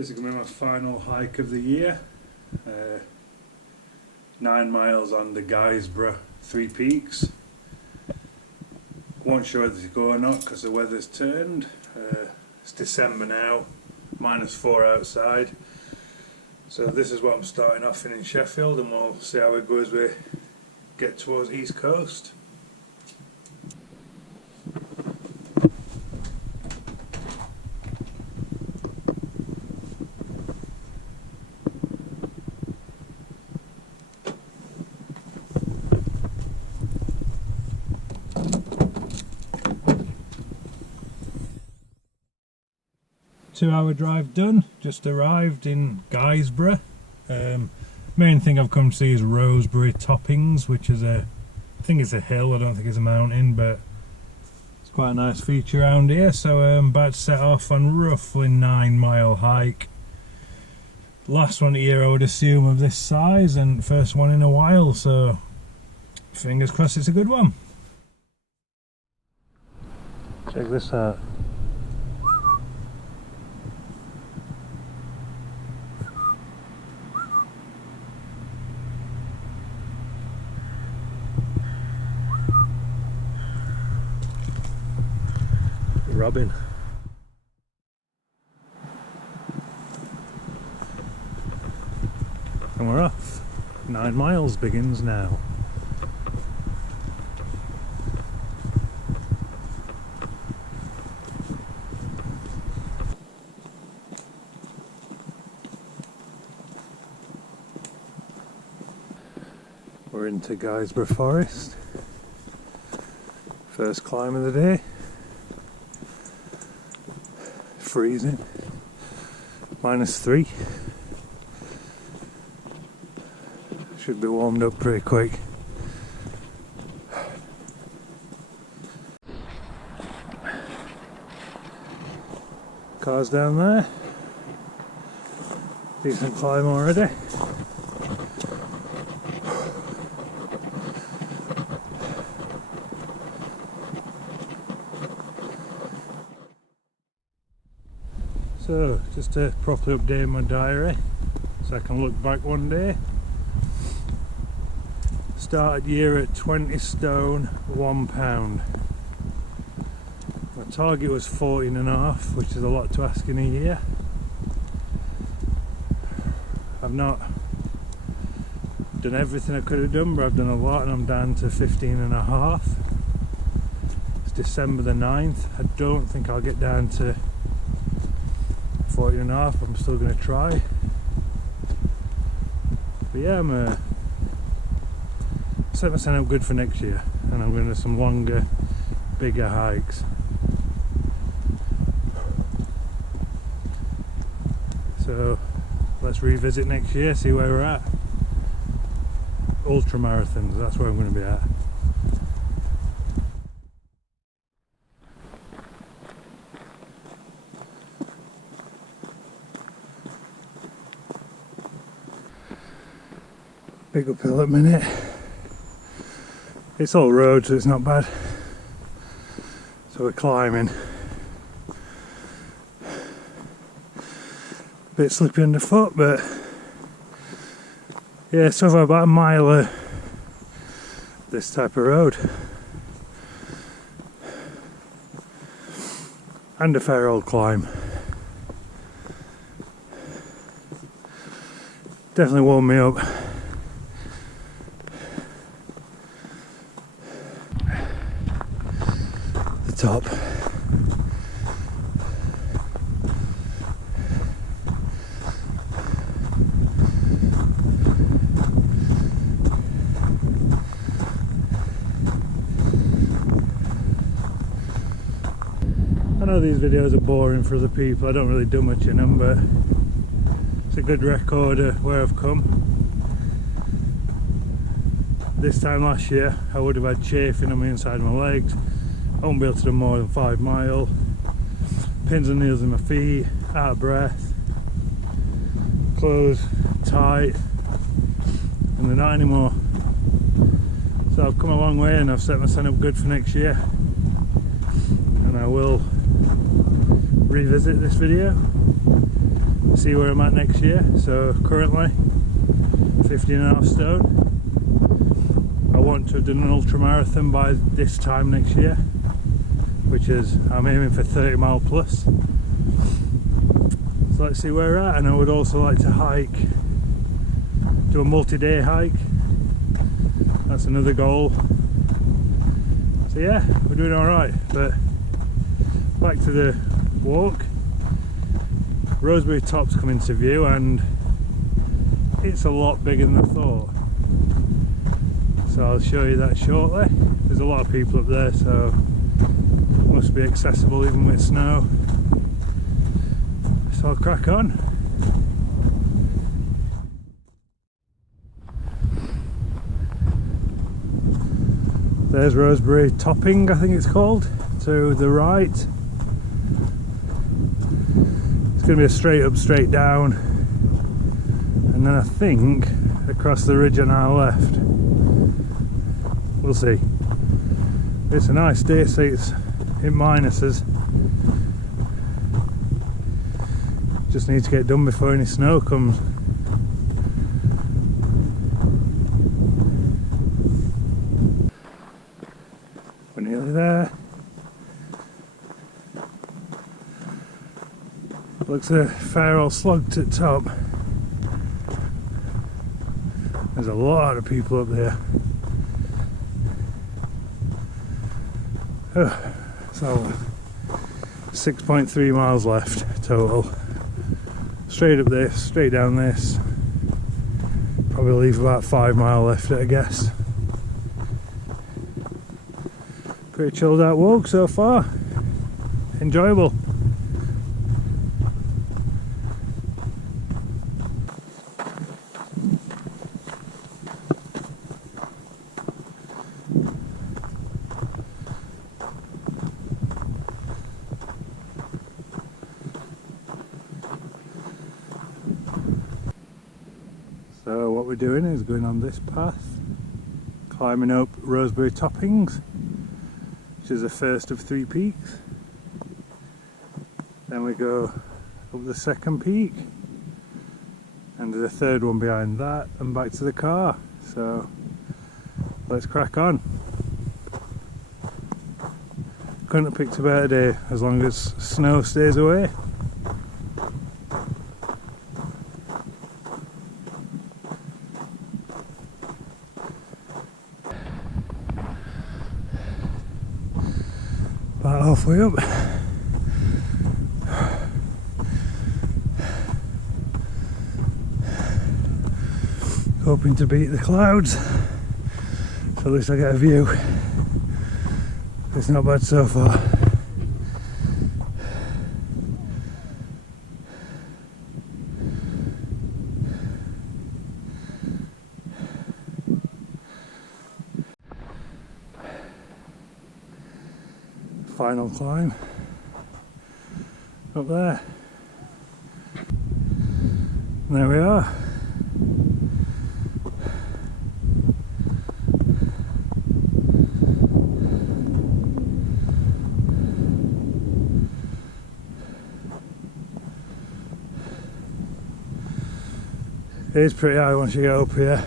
This is going to be my final hike of the year. 9 miles on the Guisborough Three Peaks. Won't sure whether to go or not because the weather's turned. It's December now, -4 outside. So this is what I'm starting off in Sheffield, and we'll see how it goes as we get towards East Coast. Two-hour drive done, just arrived in Guisborough. Main thing I've come to see is Roseberry Toppings, which is I think it's a hill, I don't think it's a mountain, but it's quite a nice feature around here. So I'm about to set off on roughly 9-mile hike. Last one here I would assume of this size, and first one in a while, so fingers crossed it's a good one. Check this out. Robin. And we're off. 9 miles begins now. We're into Guisborough Forest. First climb of the day. Freezing, -3. Should be warmed up pretty quick. Cars down there. Decent climb already. So, just to properly update my diary so I can look back one day. Started year at 20 stone, 1 pound. My target was 14.5, which is a lot to ask in a year. I've not done everything I could have done, but I've done a lot, and I'm down to 15.5. It's December the 9th. I don't think I'll get down to 14.5, but I'm still going to try. But yeah, I'm set myself up good for next year, and I'm going to do some longer, bigger hikes. So let's revisit next year, see where we're at. Ultra marathons, that's where I'm going to be at. Big uphill at the minute. It's all road, so it's not bad. So we're climbing. A bit slippy underfoot, but yeah, so far about a mile of this type of road. And a fair old climb. Definitely warmed me up. Top. I know these videos are boring for other people, I don't really do much in them, but it's a good record of where I've come. This time last year I would have had chafing on the inside of my legs. I won't be able to do more than 5 mile. Pins and needles in my feet, out of breath, clothes tight, and they're not anymore. So I've come a long way, and I've set myself up good for next year. And I will revisit this video see where I'm at next year. So currently 15.5 stone. I want to have done an ultra marathon by this time next year, which is, I'm aiming for 30 mile plus. So let's see where we're at. And I would also like to hike, do a multi-day hike. That's another goal. So yeah, we're doing alright. But back to the walk. Roseberry Top's come into view and it's a lot bigger than I thought. So I'll show you that shortly. There's a lot of people up there, so it must be accessible even with snow. So I'll crack on. There's Roseberry Topping, I think it's called, to the right. It's going to be a straight up, straight down, and then I think across the ridge on our left. We'll see. It's a nice day, so it's in minuses. Just need to get done before any snow comes. We're nearly there. Looks a fair old slog to the top. There's a lot of people up there. So 6.3 miles left total. Straight up this, straight down this. Probably leave about 5 miles left, I guess. Pretty chilled out walk so far. Enjoyable. So what we're doing is going on this path, climbing up Roseberry Toppings, which is the first of 3 peaks. Then we go up the second peak, and there's a third one behind that, and back to the car. So let's crack on. Couldn't have picked a better day, as long as snow stays away. About halfway up. Hoping to beat the clouds, so at least I get a view. It's not bad so far. Final climb up there, and there we are. It is pretty high once you get up here,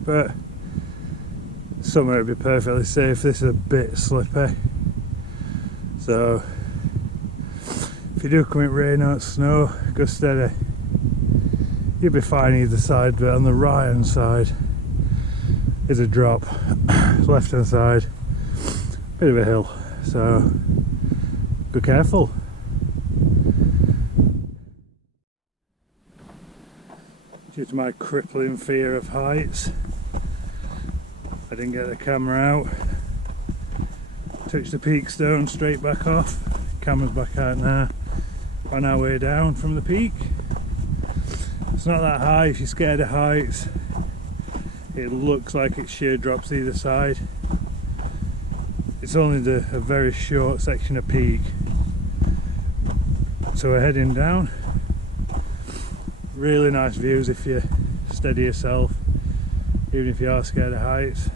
but somewhere it'd be perfectly safe. This is a bit slippy. So if you do come in rain or snow, go steady. You'll be fine either side, but on the right hand side is a drop. Left hand side, bit of a hill, so be careful. Due to my crippling fear of heights, I didn't get the camera out. Touched the peak stone, straight back off. Camera's back out now. On our way down from the peak. It's not that high if you're scared of heights. It looks like it sheer drops either side. It's only a very short section of peak. So we're heading down. Really nice views if you steady yourself, even if you are scared of heights.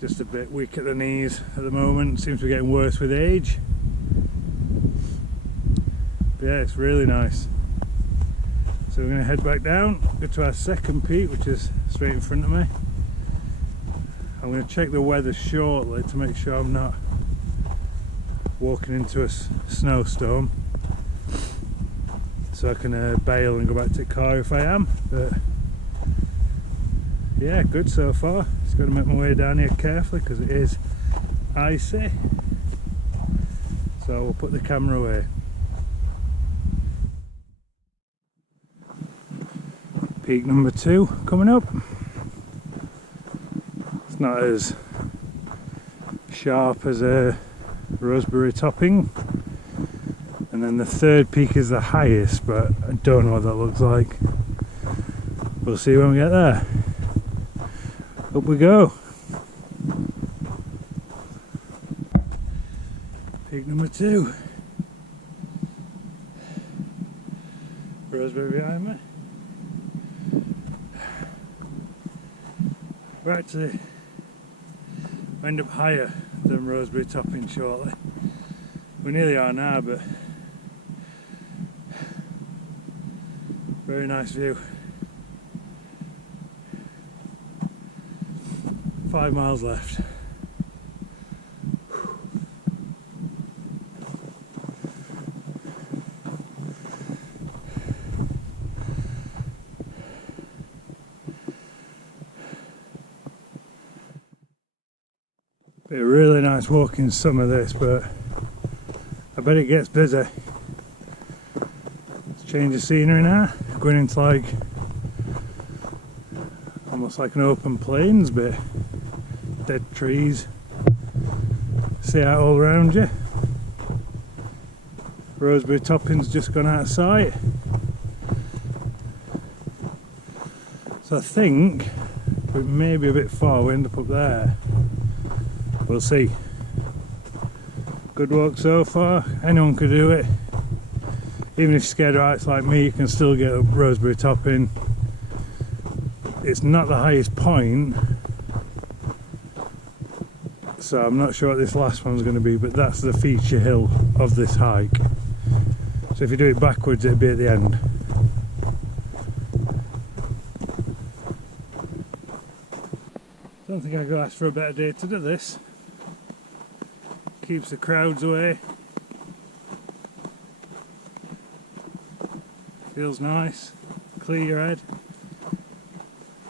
Just a bit weak at the knees at the moment, seems to be getting worse with age. Yeah, it's really nice. So we're going to head back down, go to our second peak, which is straight in front of me. I'm going to check the weather shortly to make sure I'm not walking into a snowstorm, so I can bail and go back to the car if I am. But yeah, good so far. Just got to make my way down here carefully because it is icy. So we'll put the camera away. Peak number 2 coming up. It's not as sharp as a Roseberry Topping, and then the third peak is the highest, but I don't know what that looks like. We'll see when we get there. Up we go. Peak number 2. Roseberry behind me. We're actually end up higher than Roseberry Topping shortly. We nearly are now, but very nice view. 5 miles left. Be a really nice walking summer this, but I bet it gets busy. Let's change the scenery now. Going into like almost like an open plains bit. Dead trees. See out all around you. Roseberry Topping's just gone out of sight. So I think we may be a bit far. We end up there. We'll see. Good walk so far. Anyone could do it. Even if you're scared of heights like me, you can still get up Roseberry Topping. It's not the highest point, so I'm not sure what this last one's going to be, but that's the feature hill of this hike. So if you do it backwards, it'll be at the end. Don't think I could ask for a better day to do this. Keeps the crowds away. Feels nice. Clear your head.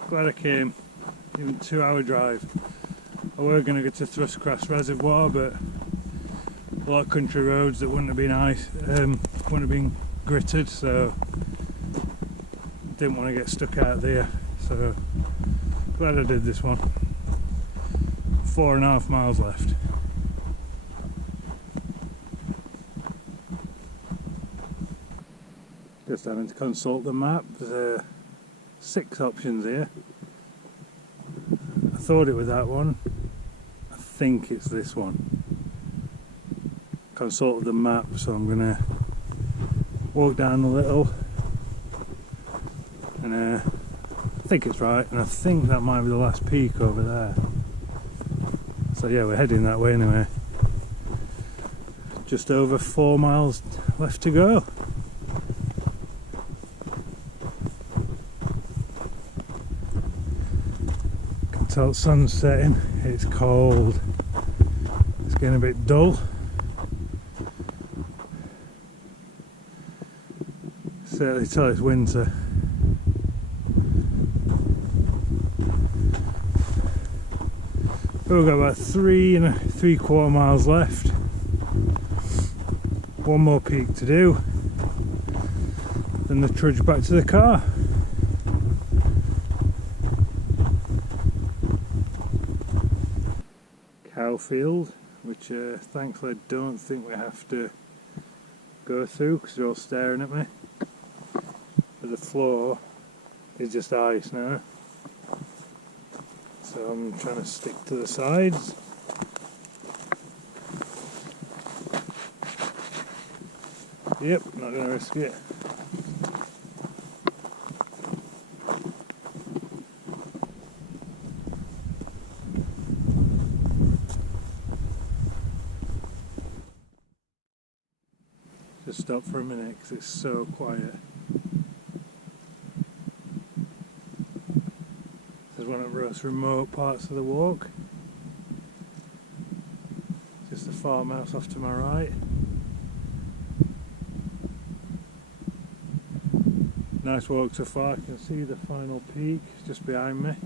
Glad I came. Even 2-hour drive. I were going to go to Thrushcross Reservoir, but a lot of country roads that wouldn't have been wouldn't have been gritted, so didn't want to get stuck out there. So glad I did this one. 4.5 miles left. Just having to consult the map. There's 6 options here. I thought it was that one. I think it's this one. Consulted the map, so I'm gonna walk down a little, and I think it's right, and I think that might be the last peak over there. So yeah, we're heading that way anyway. Just over 4 miles left to go. Can tell the sun's setting. It's cold. It's getting a bit dull. Certainly tell it's winter. We've got about 3 3/4 miles left. One more peak to do, then the trudge back to the car. Cow field, which thankfully I don't think we have to go through because they're all staring at me. But the floor is just ice now, so I'm trying to stick to the sides. Yep, not going to risk it. Just stop for a minute because it's so quiet. This is one of the most remote parts of the walk. Just a farmhouse off to my right. Nice walk so far. I can see the final peak just behind me.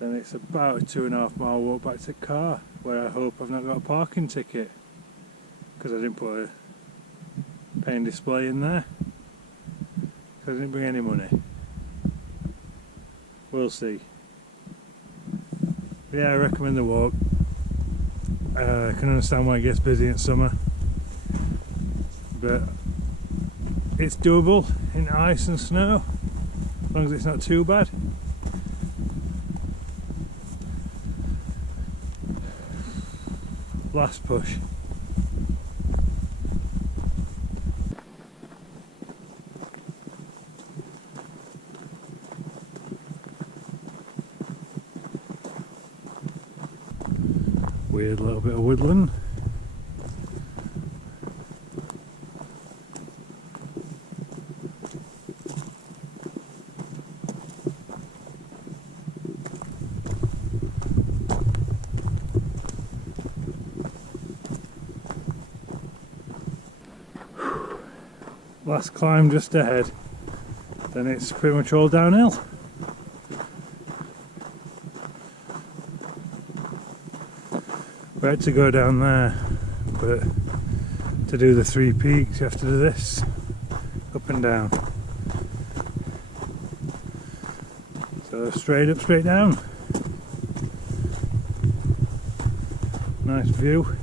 Then it's about a 2.5 mile walk back to the car, where I hope I've not got a parking ticket because I didn't put a paying display in there because I didn't bring any money. We'll see. But yeah, I recommend the walk. I can understand why it gets busy in summer, but it's doable in ice and snow as long as it's not too bad. Last push. Weird little bit of woodland. Last climb just ahead, then it's pretty much all downhill. We had to go down there, but to do the 3 peaks you have to do this, up and down. So straight up, straight down. Nice view.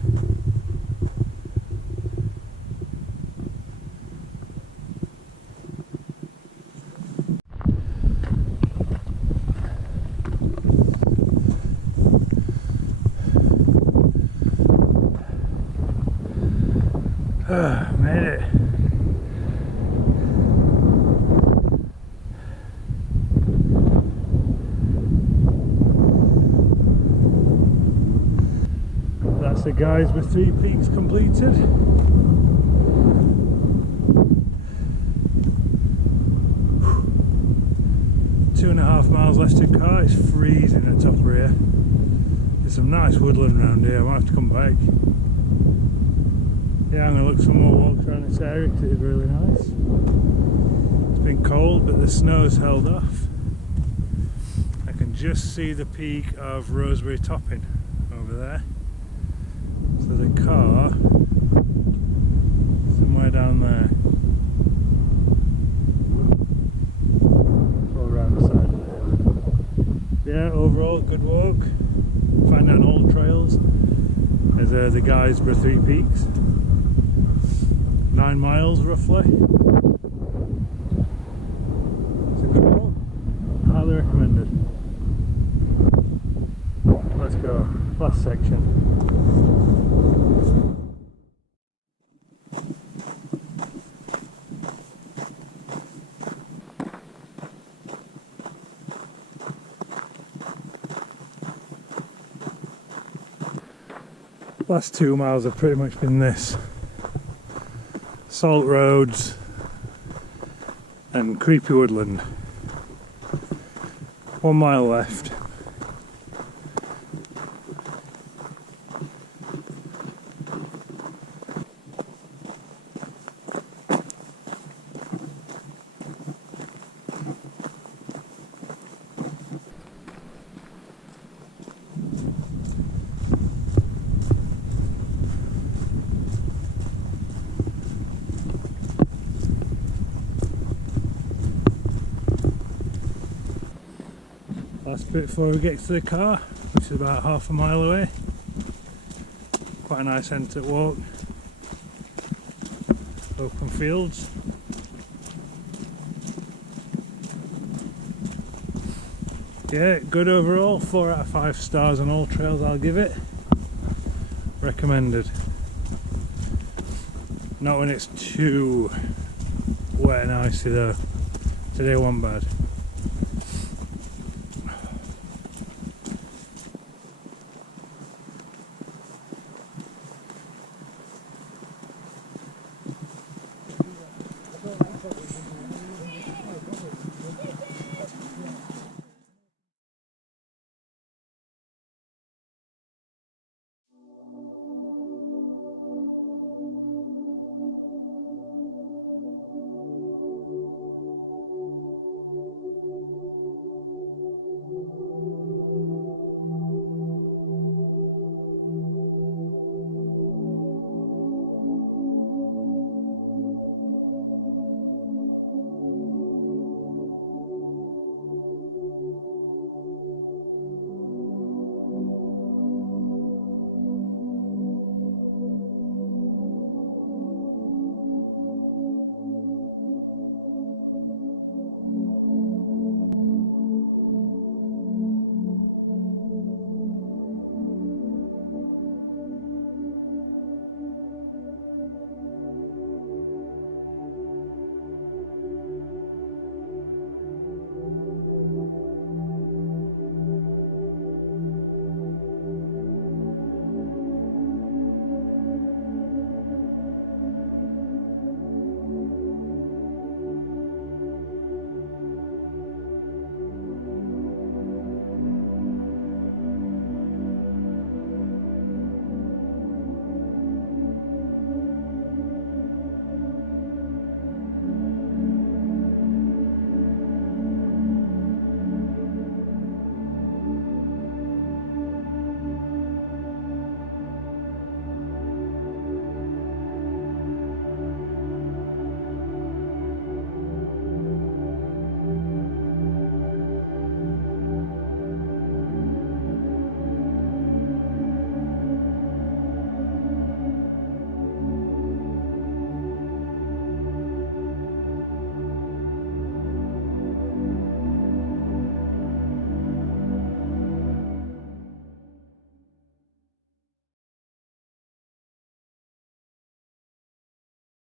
Made it. That's the Guisborough Three Peaks completed. Two and a half miles left to car. It's freezing at the top of here. There's some nice woodland around here. I might have to come back. Yeah, I'm going to look some more walks around this area because it's really nice. It's been cold, but the snow's held off. I can just see the peak of Roseberry Topping over there. So the car, somewhere down there. All around the side of the hill. Yeah, overall, good walk. Find out old trails. There's the Guisborough Three Peaks. 9 miles roughly. It's a good walk. Highly recommended. Let's go. Last section. Last 2 miles have pretty much been this. Salt roads and creepy woodland. 1 mile left. Last bit before we get to the car, which is about half a mile away. Quite a nice end to walk. Open fields. Yeah, good overall. 4 out of 5 stars on all trails I'll give it. Recommended. Not when it's too wet and icy though. Today wasn't bad.